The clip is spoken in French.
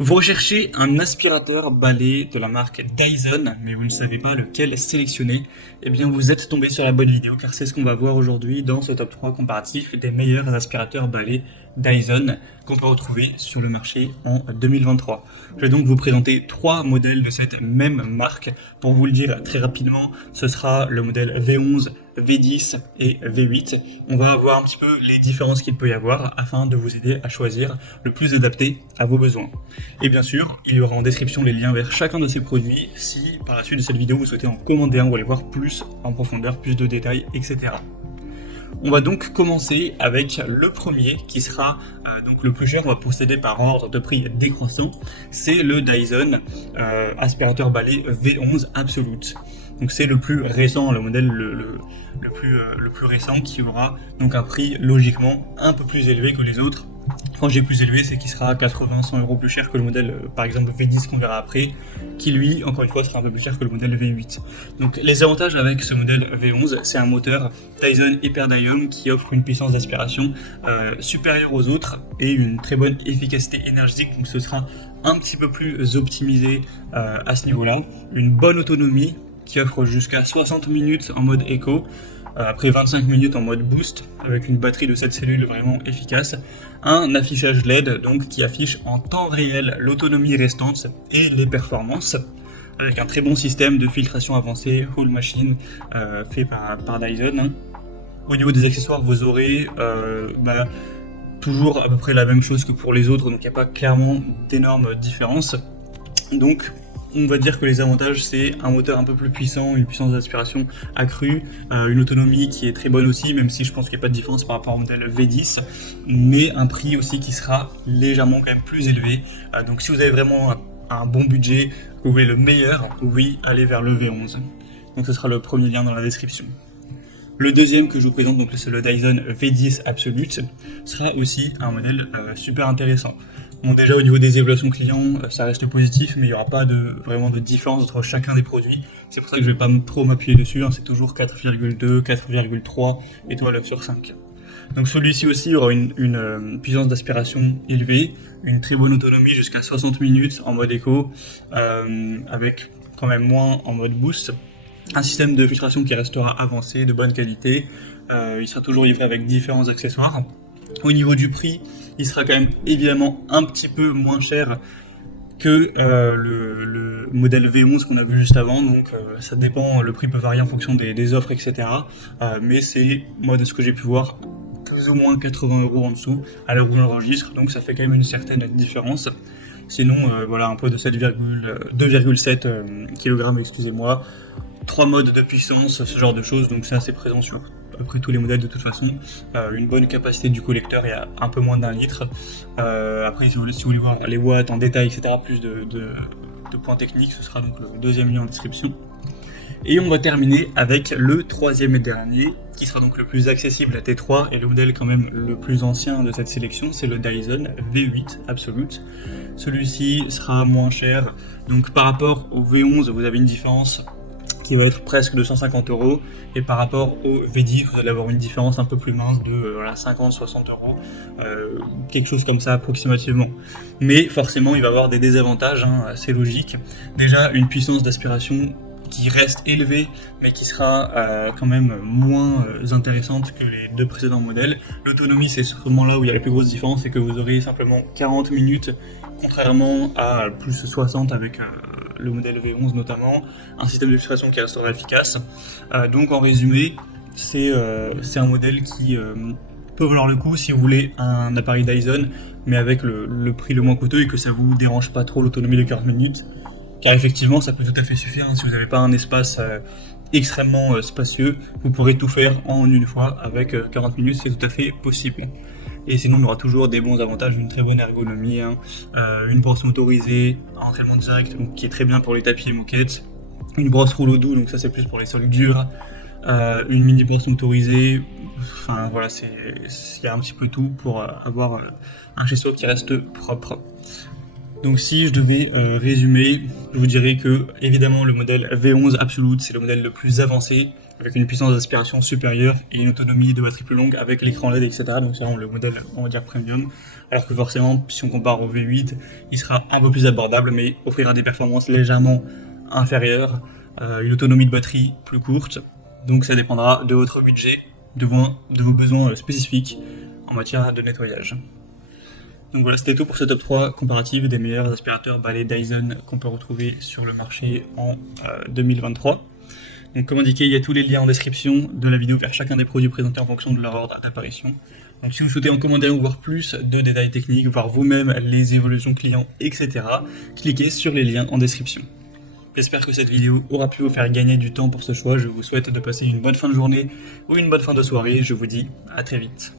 Vous recherchez un aspirateur balai de la marque Dyson, mais vous ne savez pas lequel sélectionner. Eh bien, vous êtes tombé sur la bonne vidéo, car c'est ce qu'on va voir aujourd'hui dans ce top 3 comparatif des meilleurs aspirateurs balai Dyson qu'on peut retrouver sur le marché en 2023. Je vais donc vous présenter 3 modèles de cette même marque. Pour vous le dire très rapidement, ce sera le modèle V11, V10 et V8. On va voir un petit peu les différences qu'il peut y avoir afin de vous aider à choisir le plus adapté à vos besoins. Et bien sûr, il y aura en description les liens vers chacun de ces produits si par la suite de cette vidéo vous souhaitez en commander un ou aller voir plus en profondeur, plus de détails, etc. On va donc commencer avec le premier qui sera donc le plus cher. On va procéder par ordre de prix décroissant. C'est le Dyson aspirateur balai V11 Absolute. Donc c'est le plus récent, le modèle le plus récent qui aura donc un prix logiquement un peu plus élevé que les autres. Quand j'ai plus élevé, c'est qu'il sera 80-100 € plus cher que le modèle, par exemple V10 qu'on verra après, qui lui, encore une fois, sera un peu plus cher que le modèle V8. Donc les avantages avec ce modèle V11, c'est un moteur Dyson Hyperdium qui offre une puissance d'aspiration supérieure aux autres et une très bonne efficacité énergétique, donc ce sera un petit peu plus optimisé à ce niveau-là. Une bonne autonomie qui offre jusqu'à 60 minutes en mode éco, après 25 minutes en mode boost, avec une batterie de 7 cellules vraiment efficace, un affichage LED donc qui affiche en temps réel l'autonomie restante et les performances, avec un très bon système de filtration avancée Whole Machine fait par Dyson. Hein. Au niveau des accessoires, vous aurez toujours à peu près la même chose que pour les autres, donc il n'y a pas clairement d'énormes différences. Donc on va dire que les avantages, c'est un moteur un peu plus puissant, une puissance d'aspiration accrue, une autonomie qui est très bonne aussi, même si je pense qu'il n'y a pas de différence par rapport au modèle V10, mais un prix aussi qui sera légèrement quand même plus élevé. Donc si vous avez vraiment un bon budget, vous voulez le meilleur, oui, allez vers le V11. Donc ce sera le premier lien dans la description. Le deuxième que je vous présente, donc c'est le Dyson V10 Absolute, sera aussi un modèle super intéressant. Bon, déjà au niveau des évaluations clients, ça reste positif, mais il n'y aura pas vraiment de différence entre chacun des produits. C'est pour ça que je ne vais pas trop m'appuyer dessus, hein. C'est toujours 4,2, 4,3 étoiles sur 5. Donc celui-ci aussi aura une puissance d'aspiration élevée, une très bonne autonomie jusqu'à 60 minutes en mode éco, avec quand même moins en mode boost. Un système de filtration qui restera avancé, de bonne qualité. Il sera toujours livré avec différents accessoires. Au niveau du prix, il sera quand même évidemment un petit peu moins cher que le modèle V11 qu'on a vu juste avant, donc ça dépend, le prix peut varier en fonction des offres, etc. Mais c'est, moi de ce que j'ai pu voir, plus ou moins 80 € en dessous à l'heure où j'enregistre, donc ça fait quand même une certaine différence. Sinon, voilà, un poids de 2,7 kg, excusez-moi, 3 modes de puissance, ce genre de choses, donc c'est assez présent sur à peu près tous les modèles de toute façon. Une bonne capacité du collecteur, il y a un peu moins d'1 litre. Après, si vous voulez voir les watts en détail, etc., plus de points techniques, ce sera donc le deuxième lien en description. Et on va terminer avec le troisième et dernier, qui sera donc le plus accessible à T3 et le modèle quand même le plus ancien de cette sélection, c'est le Dyson V8 Absolute. Celui-ci sera moins cher, donc par rapport au V11, vous avez une différence qui va être presque de 150 €, et par rapport au V10, vous allez avoir une différence un peu plus mince de 50-60 €, quelque chose comme ça approximativement. Mais forcément, il va avoir des désavantages, hein, assez logiques. Déjà, une puissance d'aspiration qui reste élevée, mais qui sera quand même moins intéressante que les deux précédents modèles. L'autonomie, c'est sûrement là où il y a la plus grosse différence, c'est que vous aurez simplement 40 minutes, contrairement à plus 60 avec le modèle V11 notamment, un système de filtration qui restera efficace. Donc en résumé, c'est un modèle qui peut valoir le coup si vous voulez un appareil Dyson, mais avec le prix le moins coûteux et que ça vous dérange pas trop l'autonomie de 40 minutes. Car effectivement, ça peut tout à fait suffire, hein. Si vous n'avez pas un espace extrêmement spacieux, vous pourrez tout faire en une fois avec 40 minutes, c'est tout à fait possible. Et sinon, on aura toujours des bons avantages, une très bonne ergonomie, hein, une brosse motorisée, un entraînement direct, donc, qui est très bien pour les tapis et moquettes, une brosse rouleau doux, donc ça c'est plus pour les sols durs, une mini brosse motorisée, enfin voilà, il y a un petit peu tout pour avoir un chez-soi qui reste propre. Donc si je devais résumer, je vous dirais que évidemment le modèle V11 Absolute c'est le modèle le plus avancé, avec une puissance d'aspiration supérieure et une autonomie de batterie plus longue avec l'écran LED, etc. Donc c'est vraiment le modèle, on va dire, premium. Alors que forcément, si on compare au V8, il sera un peu plus abordable, mais offrira des performances légèrement inférieures, une autonomie de batterie plus courte. Donc ça dépendra de votre budget, de vos besoins spécifiques en matière de nettoyage. Donc voilà, c'était tout pour ce top 3 comparatif des meilleurs aspirateurs balais Dyson qu'on peut retrouver sur le marché en 2023. Donc comme indiqué, il y a tous les liens en description de la vidéo vers chacun des produits présentés en fonction de leur ordre d'apparition. Donc si vous souhaitez en commander ou voir plus de détails techniques, voir vous-même les évolutions clients, etc., cliquez sur les liens en description. J'espère que cette vidéo aura pu vous faire gagner du temps pour ce choix. Je vous souhaite de passer une bonne fin de journée ou une bonne fin de soirée. Je vous dis à très vite.